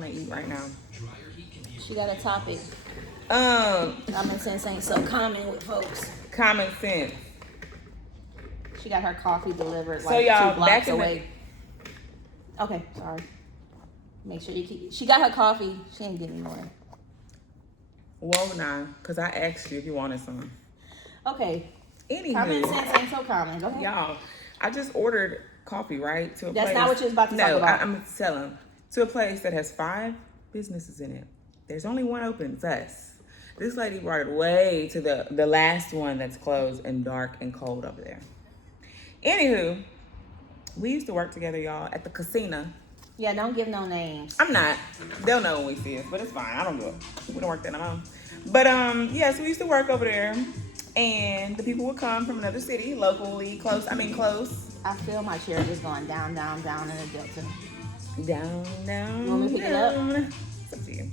want to eat right now. She got a topic. Common sense ain't so common with folks. Common sense. She got her coffee delivered So y'all, 2 blocks back in away. Okay, sorry. Make sure you keep. She got her coffee. She ain't getting more. Whoa, nah, because I asked you if you wanted some. Okay. Anywho, Common sense ain't so common. Go ahead. y'all, I just ordered coffee, right? To a That's place. not what you was about to talk about. I'm telling to a place that has 5 businesses in it. There's only one open. It's us. This lady brought it way to the last one that's closed and dark and cold over there. Anywho, we used to work together, y'all, at the casino. Yeah, don't give no names. I'm not. They'll know when we see us, but it's fine. I don't do it. We don't work there no more. But yes, we used to work over there, and the people would come from another city, locally, close. I feel my chair just going down, down, down in the delta. Down. You want me to pick it up? It's up to you.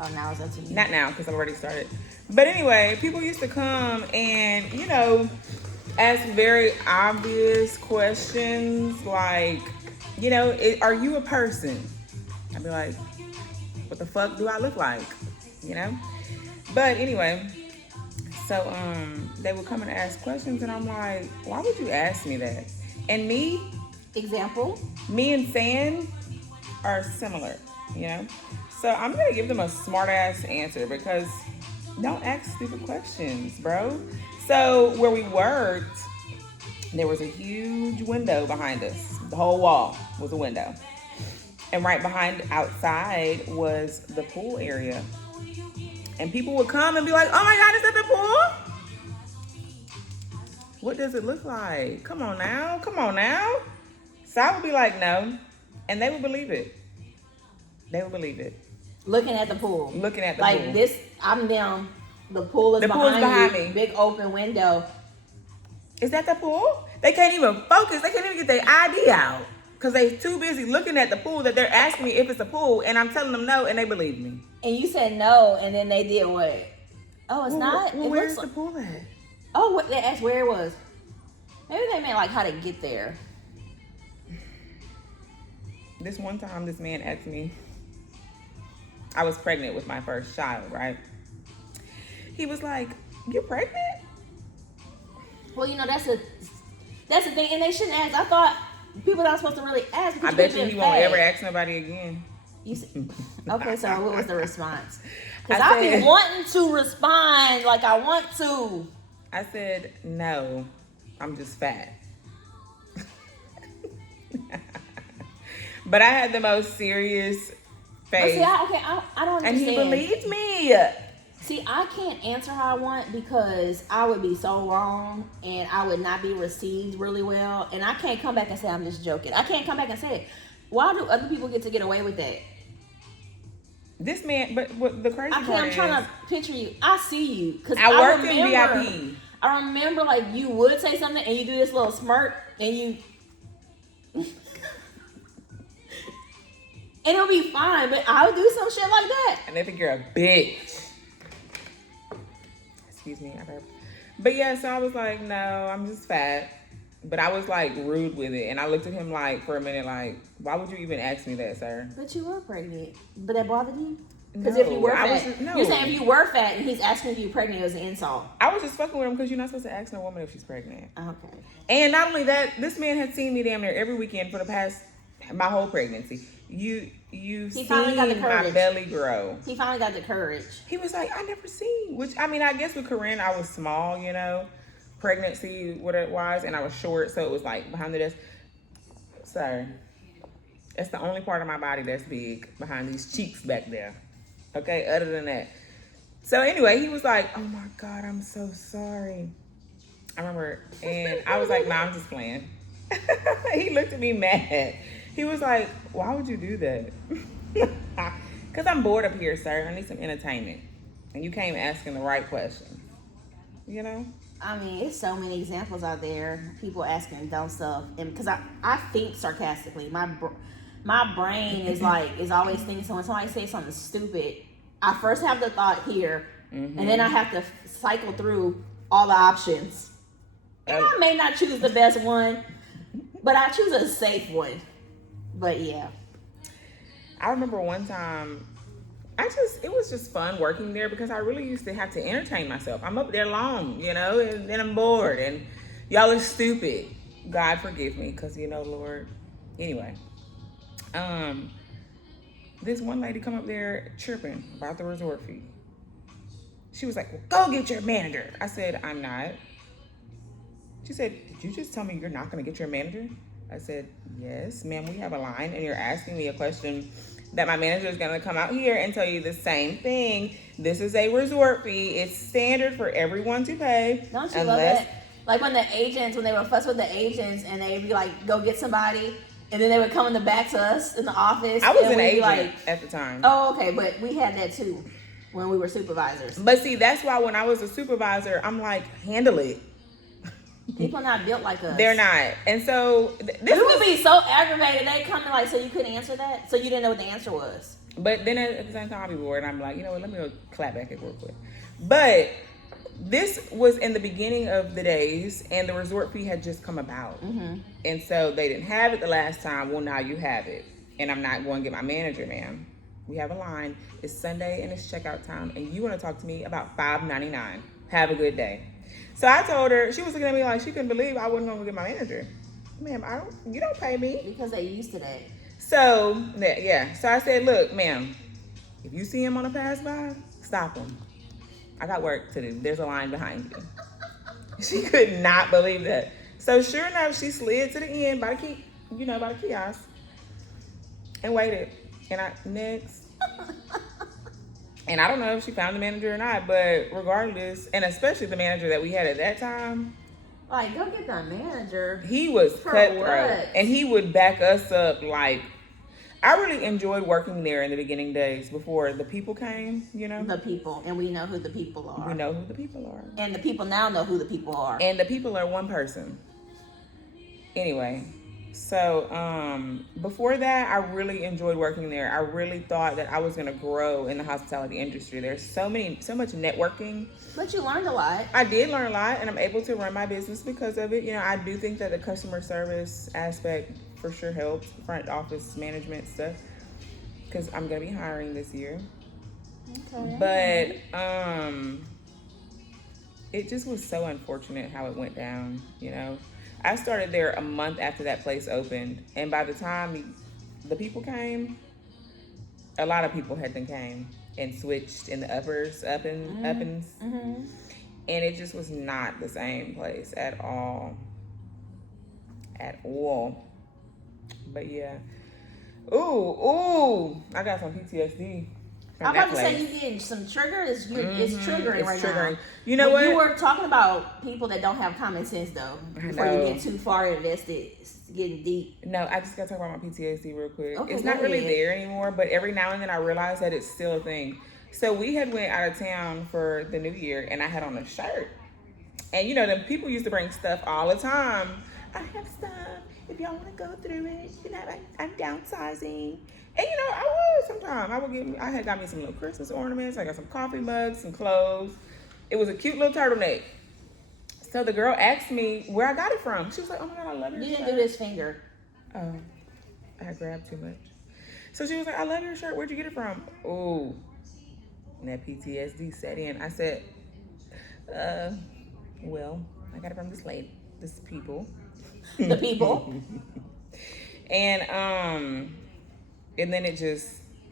Oh, now it's up to me. Not now, because I've already started. But anyway, people used to come and, ask very obvious questions like, are you a person? I'd be like, what the fuck do I look like? But anyway, so they would come and ask questions, and I'm like, why would you ask me that? And me and Fan are similar, So I'm gonna give them a smart ass answer because don't ask stupid questions, bro. So where we worked, there was a huge window behind us. The whole wall was a window. And right behind outside was the pool area. And people would come and be like, oh my God, is that the pool? What does it look like? Come on now. So I would be like, no. And they would believe it. Looking at the pool. Like this, I'm down. The pool is behind me. Big open window. Is that the pool? They can't even focus. They can't even get their ID out. Because they're too busy looking at the pool that they're asking me if it's a pool. And I'm telling them no, and they believe me. And you said no, and then they did what? Oh, it's not? Well, where's the pool at? Oh, they asked where it was. Maybe they meant like how to get there. This one time, this man asked me, I was pregnant with my first child, right? He was like, you're pregnant? Well, that's the thing, and they shouldn't ask. I thought people not supposed to really ask. I bet you he won't ever ask nobody again. Okay, so what was the response? Because I be wanting to respond like I want to. I said, no, I'm just fat. But I had the most serious face. I don't understand. And he believed me. See, I can't answer how I want because I would be so wrong and I would not be received really well. And I can't come back and say I'm just joking. I can't come back and say it. Why do other people get away with that? This man, but what the crazy part is, I'm trying to picture you. I see you because I worked in VIP. I remember like you would say something and you do this little smirk and you. And it'll be fine, but I would do some shit like that. And they think you're a bitch. Excuse me. But yeah, so I was like, no, I'm just fat. But I was like rude with it. And I looked at him like for a minute like, why would you even ask me that, sir? But you were pregnant. But that bothered you? Because No, if you were fat, no. You're saying if you were fat and he's asking if you're pregnant, it was an insult. I was just fucking with him because you're not supposed to ask no woman if she's pregnant. Okay. And not only that, this man had seen me damn near every weekend for my whole pregnancy. You've seen my belly grow. He finally got the courage. He was like, I never seen. Which, I mean, I guess with Corinne, I was small, pregnancy wise, and I was short, so it was like behind the desk. Sir, that's the only part of my body that's big, behind these cheeks back there. Okay, other than that. So anyway, he was like, oh my God, I'm so sorry. I remember, and I was like, nah, I'm just playing. He looked at me mad. He was like, why would you do that? Because I'm bored up here, sir. I need some entertainment. And you came asking the right question. I mean, it's so many examples out there. People asking dumb stuff. And because I think sarcastically. My brain is always thinking when somebody says something stupid, I first have the thought here. Mm-hmm. And then I have to cycle through all the options. And I may not choose the best one, but I choose a safe one. But yeah. I remember one time, it was just fun working there because I really used to have to entertain myself. I'm up there long, you know, and then I'm bored and y'all are stupid. God forgive me, because Lord. Anyway, this one lady come up there chirping about the resort fee. She was like, well, go get your manager. I said, I'm not. She said, did you just tell me you're not going to get your manager? I said, yes, ma'am, we have a line, and you're asking me a question that my manager is going to come out here and tell you the same thing. This is a resort fee. It's standard for everyone to pay. Don't you love that? Like when they would fuss with the agents and they'd be like, go get somebody, and then they would come in the back to us in the office. I was an agent at the time. Oh, okay, but we had that too when we were supervisors. But see, that's why when I was a supervisor, I'm like, handle it. People not built like us. They're not. And so we would be so aggravated. They come in like, so you couldn't answer that? So you didn't know what the answer was? But then at the same time, I'd be bored. And I'm like, you know what? Let me go clap back it real quick. But this was in the beginning of the days, and the resort fee had just come about. Mm-hmm. And so they didn't have it the last time. Well, now you have it. And I'm not going to get my manager, ma'am. We have a line. It's Sunday, and it's checkout time. And you want to talk to me about $5.99. Have a good day. So I told her, she was looking at me like she couldn't believe I wasn't going to get my manager. Ma'am, you don't pay me. Because they used to that. So, yeah. So I said, look, ma'am, if you see him on a pass by, stop him. I got work to do. There's a line behind you. She could not believe that. So sure enough, she slid to the end by the kiosk and waited. And next. And I don't know if she found the manager or not, but regardless, and especially the manager that we had at that time. Like, go get the manager. He was cutthroat. What? And he would back us up. Like, I really enjoyed working there in the beginning days before the people came, The people. And we know who the people are. We know who the people are. And the people now know who the people are. And the people are one person. Anyway. So, before that, I really enjoyed working there. I really thought that I was going to grow in the hospitality industry. There's so much networking. But you learned a lot. I did learn a lot, and I'm able to run my business because of it. I do think that the customer service aspect for sure helps, front office management stuff, because I'm going to be hiring this year. Okay. But, it just was so unfortunate how it went down, I started there a month after that place opened, and by the time the people came, a lot of people had then came and switched in the uppers, uppins, and it just was not the same place at all. But yeah, ooh, I got some PTSD. I'm about to say you getting some triggers. It's triggering right now. You know what? You were talking about people that don't have common sense though. Before you get too far invested, it's getting deep. No, I just gotta talk about my PTSD real quick. Okay, it's not really there anymore, but every now and then I realize that it's still a thing. So we had went out of town for the new year, and I had on a shirt. And them people used to bring stuff all the time. I have stuff. If y'all want to go through it, I'm downsizing. And I had got me some little Christmas ornaments. I got some coffee mugs, some clothes. It was a cute little turtleneck. So the girl asked me where I got it from. She was like, oh my God, I love your shirt. You didn't do this finger. Oh, I grabbed too much. So she was like, I love your shirt. Where'd you get it from? Oh, and that PTSD set in. I said, well, I got it from this people. The people. And then I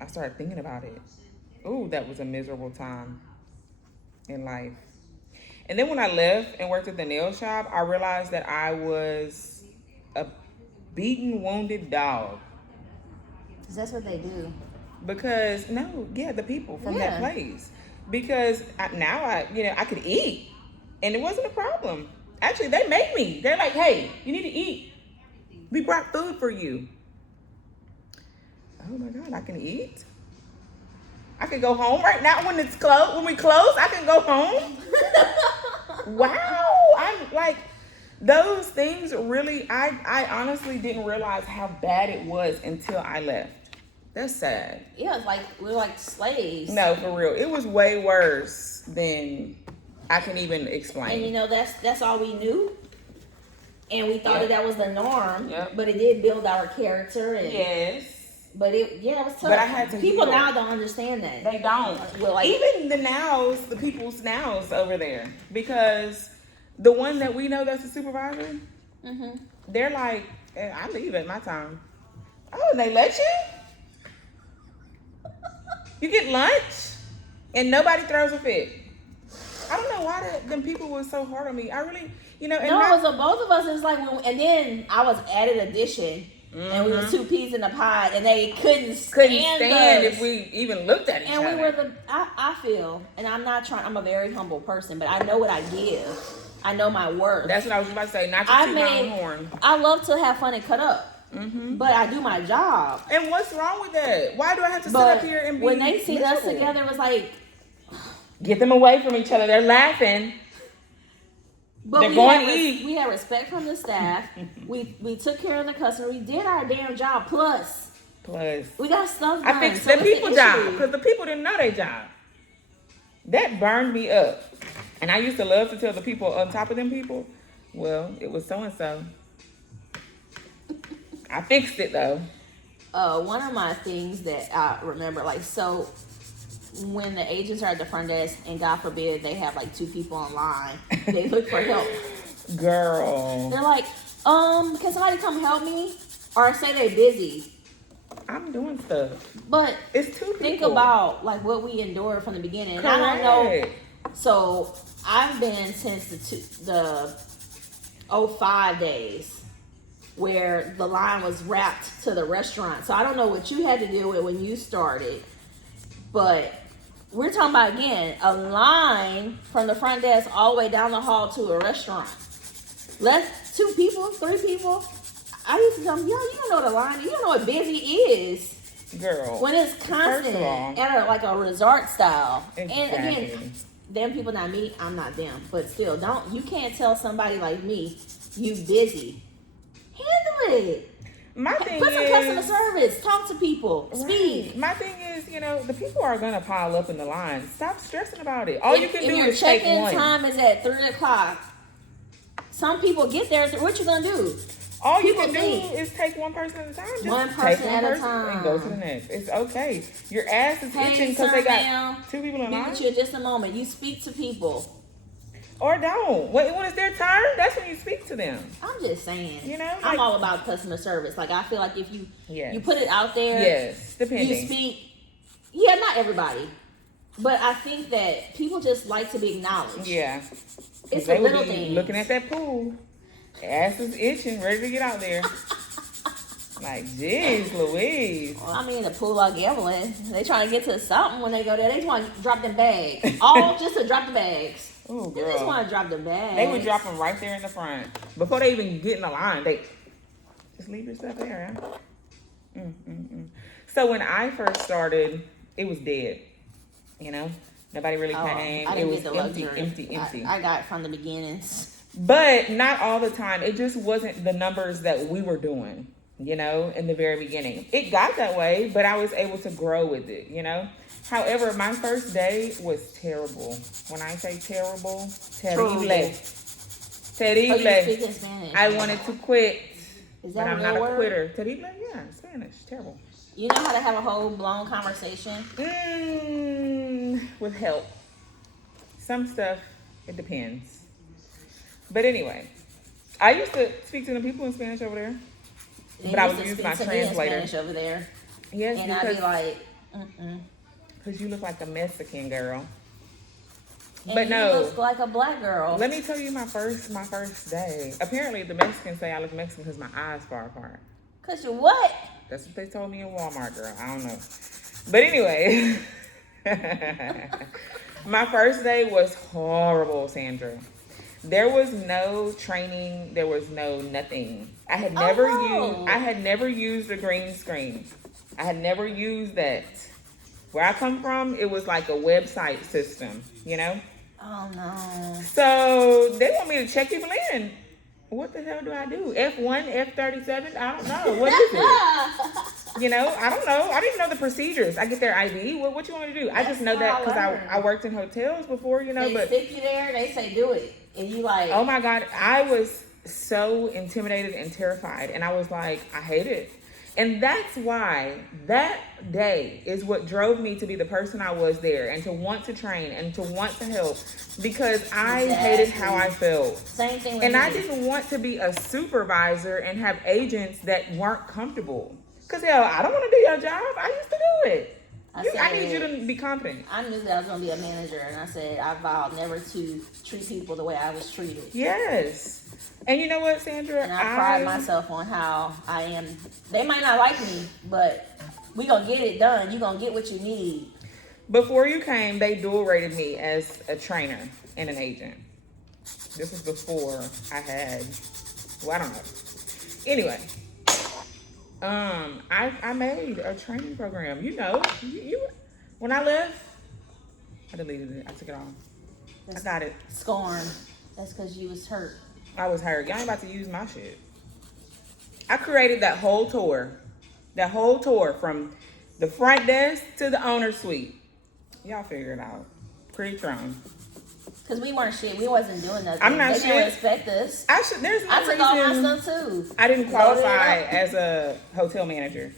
started thinking about it. Ooh, that was a miserable time in life. And then when I left and worked at the nail shop, I realized that I was a beaten, wounded dog. Because that's what they do. Because, the people from that place. Because I could eat. And it wasn't a problem. Actually, they made me. They're like, hey, you need to eat. We brought food for you. Oh my God, I can eat? I can go home right now when it's closed. When we close, I can go home. Wow. I'm like, those things really, I honestly didn't realize how bad it was until I left. That's sad. Yeah, it's like we're like slaves. No, for real. It was way worse than I can even explain. And that's all we knew. And we thought that was the norm. Yep. But it did build our character. And yes. But it was tough. But I had to People heal. now don't understand that. They don't. Well, like, even the people's nows over there, because the one that we know that's the supervisor, they're like, I leave at my time. Oh, and they let you? You get lunch, and nobody throws a fit. I don't know why them people was so hard on me. I really, And no, it was both of us. It's like, and then I was added addition. And we were 2 peas in a pod, and they couldn't stand us. if we even looked at each other. And we were I feel, and I'm not trying, I'm a very humble person, but I know what I give. I know my worth. That's what I was about to say. Not to toot my own horn. I love to have fun and cut up. But I do my job. And what's wrong with that? Why do I have to sit up here and be when they see miserable? us together, it was like, get them away from each other. They're laughing. but They're going to eat. We had respect from the staff. we took care of the customer. We did our damn job. Plus, we got stuff done. I fixed the people job because the people didn't know their job. That burned me up. And I used to love to tell the people on top of them people, well, it was so and so. I fixed it though. One of my things that I remember, like, so when the agents are at the front desk, and God forbid they have like 2 people online, they look for help. Girl. They're like, can somebody come help me? Or say they busy. I'm doing stuff. But it's 2 people. Think about like what we endured from the beginning. And Correct. I don't know. So I've been since the 05 days, where the line was wrapped to the restaurant. So I don't know what you had to deal with when you started, but we're talking about, again, a line from the front desk all the way down the hall to a restaurant. 2 people, 3 people. I used to tell them, yo, you don't know the line. You don't know what busy is. Girl. When it's constant at like a resort style. Exactly. And again, them people not me, I'm not them. But still, you can't tell somebody like me, you busy. Handle it. My thing Put some customer service. Talk to people. Speak. Right. My thing is, the people are gonna pile up in the line. Stop stressing about it. All you can do is take one. Your check-in time is at 3:00. Some people get there. What you gonna do? All you can do is take one person at a time. Just one person take one at a person time and go to the next. It's okay. Your ass is itching because they got 2 people in line. Meet with you in just a moment. You speak to people. Or don't. When it's their turn, that's when you speak to them. I'm just saying. I'm all about customer service. Like, I feel like if you yes. you put it out there, yes, depending. You speak. Yeah, not everybody, but I think that people just like to be acknowledged. Yeah, it's a little thing. Looking at that pool, ass is itching, ready to get out there. Like, jeez, Louise. Well, I mean, the pool are gambling. They trying to get to something when they go there. They just want to drop them bags. All just to drop the bags. Oh, girl. They just want to drop the bags. They would drop them right there in the front. Before they even get in the line, they just leave your stuff there. Huh? So when I first started, it was dead. Nobody really came. I didn't it was get the empty, luxury. empty. I got it from the beginnings. But not all the time. It just wasn't the numbers that we were doing, in the very beginning. It got that way, but I was able to grow with it, However, my first day was terrible. When I say terrible, terrible. Oh, you speak in Spanish. I wanted to quit, Is that but I'm not a quitter. Terrible? Yeah, Spanish. Terrible. You know how to have a whole blown conversation? With help. Some stuff, it depends. But anyway, I used to speak to the people in Spanish over there. But I would use my translator. Spanish over there. Yes, and I'd be like, because you look like a Mexican girl. And but no, you look like a black girl. Let me tell you my first day. Apparently, the Mexicans say I look Mexican because my eyes far apart. Cause you what? That's what they told me in Walmart, girl. I don't know. But anyway, my first day was horrible, Sandra. There was no training. There was no nothing. I had never used a green screen. I had never used that. Where I come from, it was like a website system, Oh no. So they want me to check people in. What the hell do I do? F1, F37? I don't know. What is it? I don't know. I didn't know the procedures. I get their ID. What you want me to do? I just know that because I worked in hotels before, They stick you there. They say do it, and you like. Oh my God! I was so intimidated and terrified, and I was like, I hate it. And that's why that day is what drove me to be the person I was there and to want to train and to want to help because I hated how I felt. Same thing with And me. I didn't want to be a supervisor and have agents that weren't comfortable. Because, hell, I don't want to do your job. I used to do it. I need you to be confident. I knew that I was going to be a manager, and I said I vowed never to treat people the way I was treated. Yes. And you know what, Sandra? And I pride myself on how I am. They might not like me, but we going to get it done. You're going to get what you need. Before you came, they dual rated me as a trainer and an agent. This was before I had, well, I don't know. Anyway, I made a training program. You know, you when I left, I deleted it. I took it off. I got it. Scorn. That's because you was hurt. I was hurt. Y'all ain't about to use my shit. I created that whole tour from the front desk to the owner's suite. Y'all figure it out. Pre-Tron. Because we weren't shit. We wasn't doing nothing. I'm not they shit. didn't respect us. There's no I took all my reason stuff too. I didn't qualify as a hotel manager.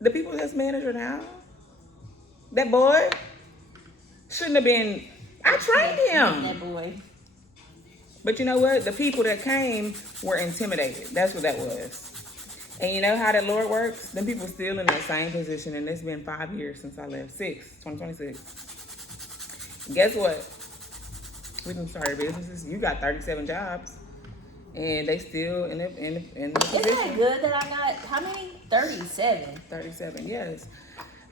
The people that's manager now, that boy shouldn't have been. I trained him. That boy. But you know what? The people that came were intimidated. That's what that was. And you know how that Lord works? Them people still in that same position, and it's been 5 years since I left. 2026. Guess what? We done started businesses. You got 37 jobs, and they still in the Isn't position. that good that I got, how many? 37. 37, yes.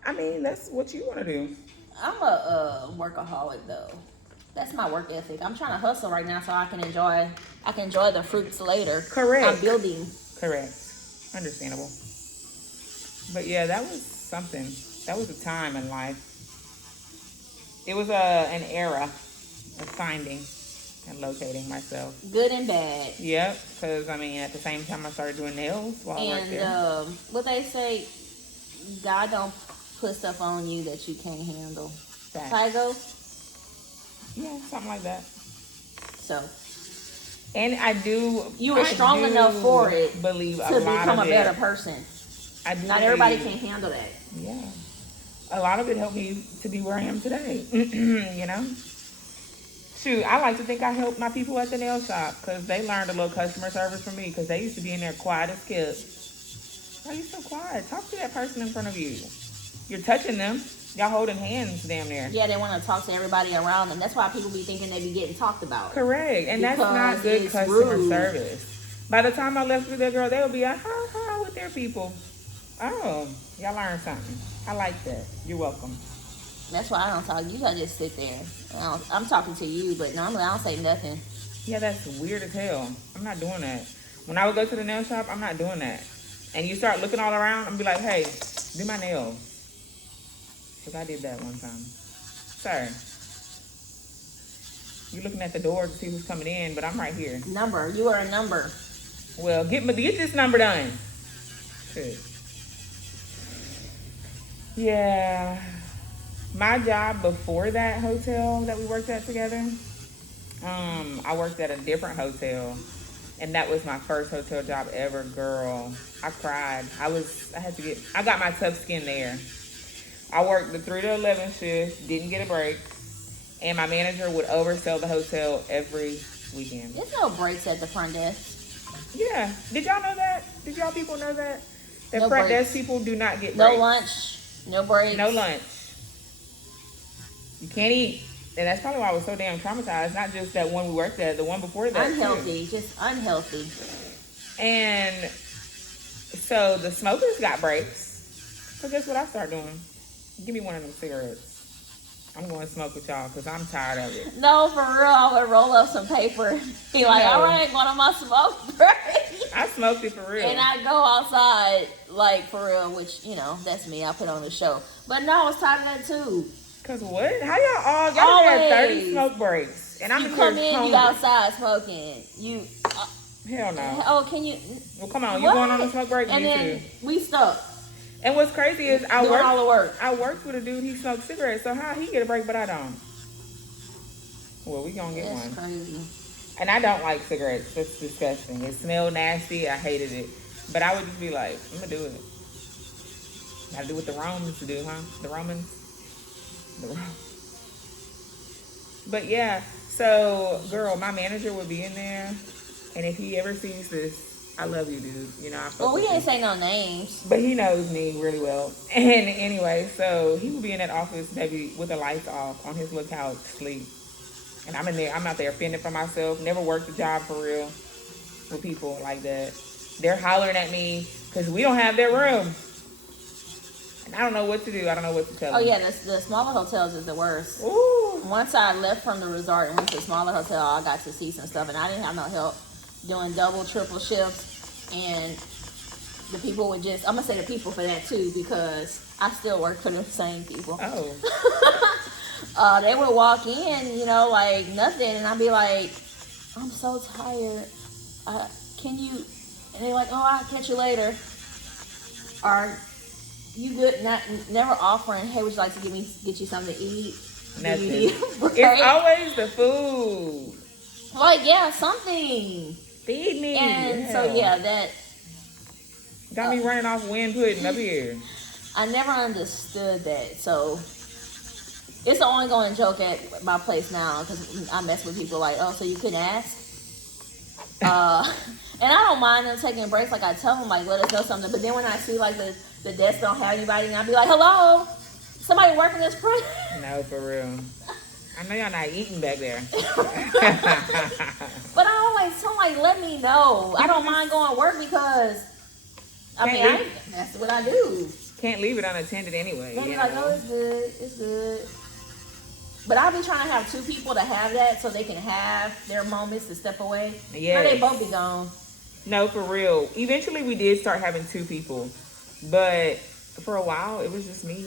I mean, that's what you want to do. I'm a workaholic though. That's my work ethic. I'm trying to hustle right now so I can enjoy the fruits later. Correct. I'm building. Correct. Understandable. But yeah, that was something. That was a time in life. It was an era of finding and locating myself. Good and bad. Yep, because I mean, at the same time, I started doing nails while I worked there. And what they say, God don't put stuff on you that you can't handle. Facts. How it go? Yeah, something like that. So. And I do. You were strong enough for it believe to a lot become of a better person. I do. Not everybody can handle that. Yeah, a lot of it helped me to be where I am today. You know. Shoot, I like to think I helped my people at the nail shop because they learned a little customer service from me because they used to be in there quiet as kids. Why are you so quiet? Talk to that person in front of you. You're touching them. Y'all holding hands damn near. Yeah, they want to talk to everybody around them. That's why people be thinking they be getting talked about. Correct. And that's not good customer service. By the time I left with that girl, they would be like, ha with their people. Oh, y'all learned something. I like that. You're welcome. That's why I don't talk. You gotta just sit there. I'm talking to you, but normally I don't say nothing. Yeah, that's weird as hell. I'm not doing that. When I would go to the nail shop, I'm not doing that. And you start looking all around and be like, hey, do my nails. Because I did that one time. Sir, you're looking at the door to see who's coming in, but I'm right here. Number. You are a number. Well, get this number done. Shit. Yeah. My job before that hotel that we worked at together, I worked at a different hotel, and that was my first hotel job ever. Girl, I cried. I got my tough skin there. I worked the 3 to 11 shift, didn't get a break, and my manager would oversell the hotel every weekend. There's no breaks at the front desk. Yeah. Did y'all know that? Did y'all people know that? That No front breaks. desk people do not get No breaks. lunch. No breaks. No lunch. You can't eat. And that's probably why I was so damn traumatized. Not just that one we worked at, the one before that. Unhealthy. Too. Just unhealthy. And so the smokers got breaks. So guess what I start doing? Give me one of them cigarettes. I'm going to smoke with y'all because I'm tired of it. No, for real. I would roll up some paper. Be like, all right, one of my smoke breaks. I smoked it for real. And I go outside, like, for real, which, you know, that's me. I put on the show. But no, I was tired of that, too. Because what? How y'all had 30 smoke breaks. And I'm you come in, hungry. you outside smoking. You... Hell no. Oh, can you... Well, come on. What? You going on a smoke break? And Me then too. we stuck. And what's crazy is Doing all the work. I worked with a dude, he smoked cigarettes, so how he get a break but I don't? Well, we gonna get That's one. crazy. And I don't like cigarettes. That's disgusting. It smelled nasty. I hated it. But I would just be like, I'm gonna do it. Gotta do what the Romans do, huh? The Romans. The Romans. But yeah, so girl, my manager would be in there, and if he ever sees this, I love you, dude. You know, I fuck Well, we with didn't you. say no names. But he knows me really well. And anyway, so he would be in that office, baby, with the lights off on his little couch, sleep. And I'm in there. I'm out there fending for myself. Never worked a job for real with people like that. They're hollering at me because we don't have their room. And I don't know what to do. I don't know what to tell Oh them. yeah, the smaller hotels is the worst. Ooh. Once I left from the resort and went to a smaller hotel, I got to see some stuff, and I didn't have no help doing double, triple shifts. And the people would just, I'm gonna say the people for that too, because I still work for the same people. Oh. They would walk in, you know, like nothing, and I'd be like, I'm so tired. Can you? And they're like, oh, I'll catch you later. Or you good? Never offering, hey, would you like to get you something to eat? Nothing. Do you need a break? It's always the food. Like, yeah, something. Feed me. And Hell. so yeah, that Got me running off wind pudding up here. I never understood that. So it's an ongoing joke at my place now because I mess with people like, oh, so you couldn't ask? And I don't mind them taking breaks. Like I tell them, like, let us know something. But then when I see like the desk don't have anybody, and I'll be like, hello, somebody working this print? No, for real. I know y'all not eating back there. But I always tell them, like, let me know. I don't mind going to work because that's what I do. Can't leave it unattended anyway. They be you like, know? oh, it's good. But I be trying to have two people to have that so they can have their moments to step away. Yes. Or they both be gone. No, for real. Eventually, we did start having two people, but for a while, it was just me,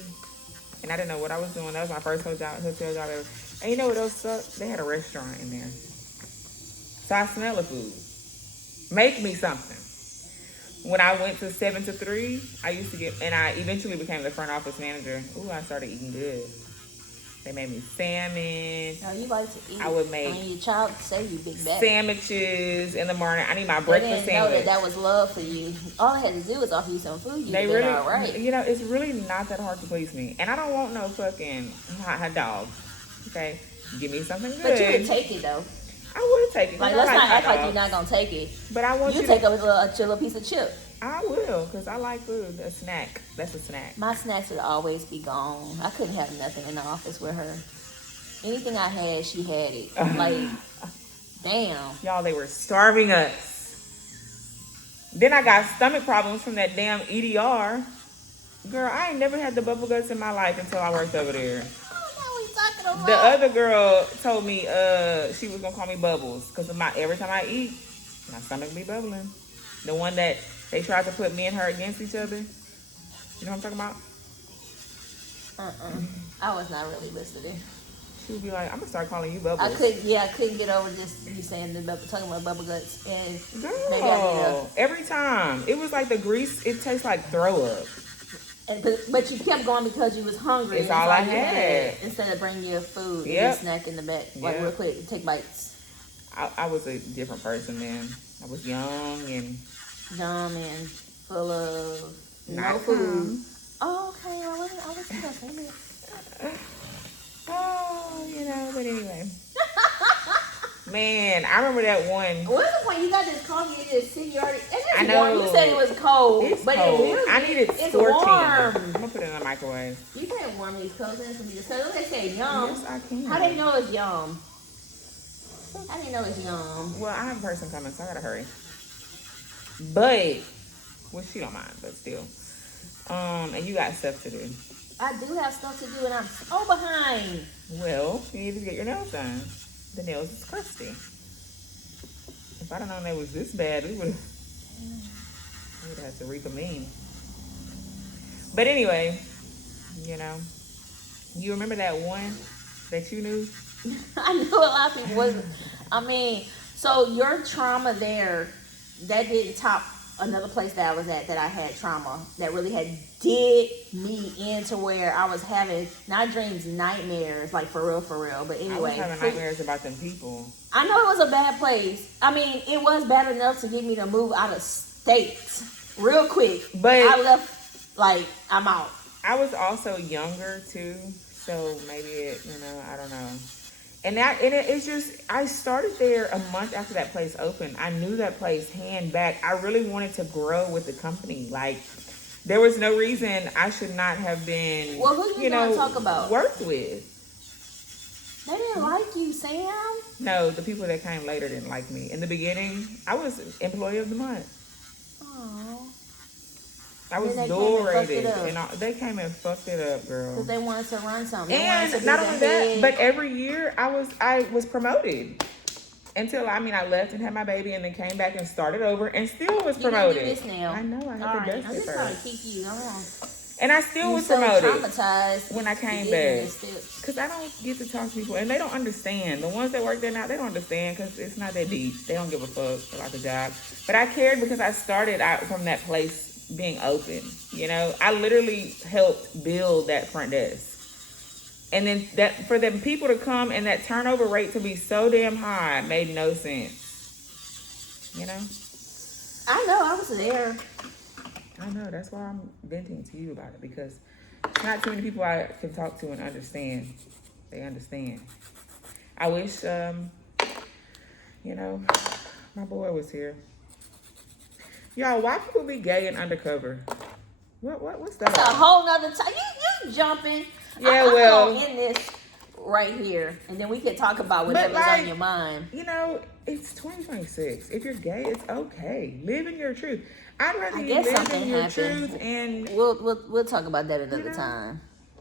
and I didn't know what I was doing. That was my first hotel job ever. And you know what else sucked? They had a restaurant in there, so I smell the food. Make me something. When I went to 7 to 3, I used to get, and I eventually became the front office manager. Ooh, I started eating good. They made me salmon. No, you like to eat. I would make your child say you big bad. sandwiches in the morning. I need my They breakfast didn't know sandwich. that was love for you. All I had to do was offer you some food. You They did really, all right. you know, it's really not that hard to please me. And I don't want no fucking hot dog. Okay? Give me something good. But you would take it, though. I would take it. 'Cause Like, I let's like not hot act like dogs. you're not going to take it. But I want You you take to. a little piece of chip. I will, because I like food. A snack. That's a snack. My snacks would always be gone. I couldn't have nothing in the office with her. Anything I had, she had it. Like, damn. Y'all, they were starving us. Then I got stomach problems from that damn EDR. Girl, I ain't never had the bubble guts in my life until I worked over there. The other girl told me she was gonna call me Bubbles because every time I eat, my stomach be bubbling. The one that they tried to put me and her against each other. You know what I'm talking about? I was not really listening. She would be like, I'm gonna start calling you Bubbles. I couldn't get over just you saying talking about bubble guts, and maybe I Girl, every time it was like the grease. It tastes like throw up. but you kept going because you was hungry. It's and all I you had. Instead of bringing your food, and Yep. just snack in the back, like Yep. real quick, take bites. I was a different person then. I was young and Dumb and full of not no food. dumb. Oh, okay. I wasn't gonna say that. Oh, you know. But anyway, man, I remember that one. What's the point? You got this coffee in this city already. And it's I know. warm. You said it was cold. It's but cold. It really, I need it it's scorching. warm. I'm gonna put it in the microwave. You can't warm these clothes in for me to say. Look, they say yum. Yes, I can. How they know it's yum? How they know it's yum? Well, I have a person coming, so I gotta hurry. But, well, she don't mind, but still. And you got stuff to do. I do have stuff to do, and I'm so behind. Well, you need to get your nails done. The nails is crusty. If I'd have known they was this bad, we would have to reconvene. But anyway, you know, you remember that one that you knew? I knew a lot of people wasn't. I mean, so your trauma there, that didn't top another place that I was at that I had trauma that really had did me into where I was having not dreams, nightmares, like for real. But anyway, I was having nightmares about them people. I know it was a bad place. I mean, it was bad enough to get me to move out of state. real quick. But I left like I'm out. I was also younger too, so maybe I don't know. And it's just, I started there a month after that place opened. I knew that place hand back. I really wanted to grow with the company. Like, there was no reason I should not have been, well, who you gonna talk about? Worked with. They didn't like you, Sam. No, the people that came later didn't like me. In the beginning, I was employee of the month. Oh. I was dual rated, and they came and fucked it up, girl. Because they wanted to run something. And not only that, but every year I was promoted until I left and had my baby, and then came back and started over, and still was promoted. You do this now. I know. I had to dust I'm it just trying to first. keep you on. And I still was so promoted traumatized when I came back. Because I don't get to talk to people, and they don't understand. The ones that work there now, they don't understand because it's not that deep. They don't give a fuck about the job. But I cared because I started out from that place being open. I literally helped build that front desk. And then that for them people to come and that turnover rate to be so damn high made no sense. I know, I was there. I know, that's why I'm venting to you about it, because it's not too many people I can talk to and understand. They understand. I wish, my boy was here. Y'all, why people be gay and undercover? What's that? That's a whole nother time. You jumping. Yeah, I'm well. gonna end this right here, and then we can talk about whatever's on your mind. It's 2026. If you're gay, it's okay. Live in your truth. I'd rather you live in your truth, and we'll talk about that another time.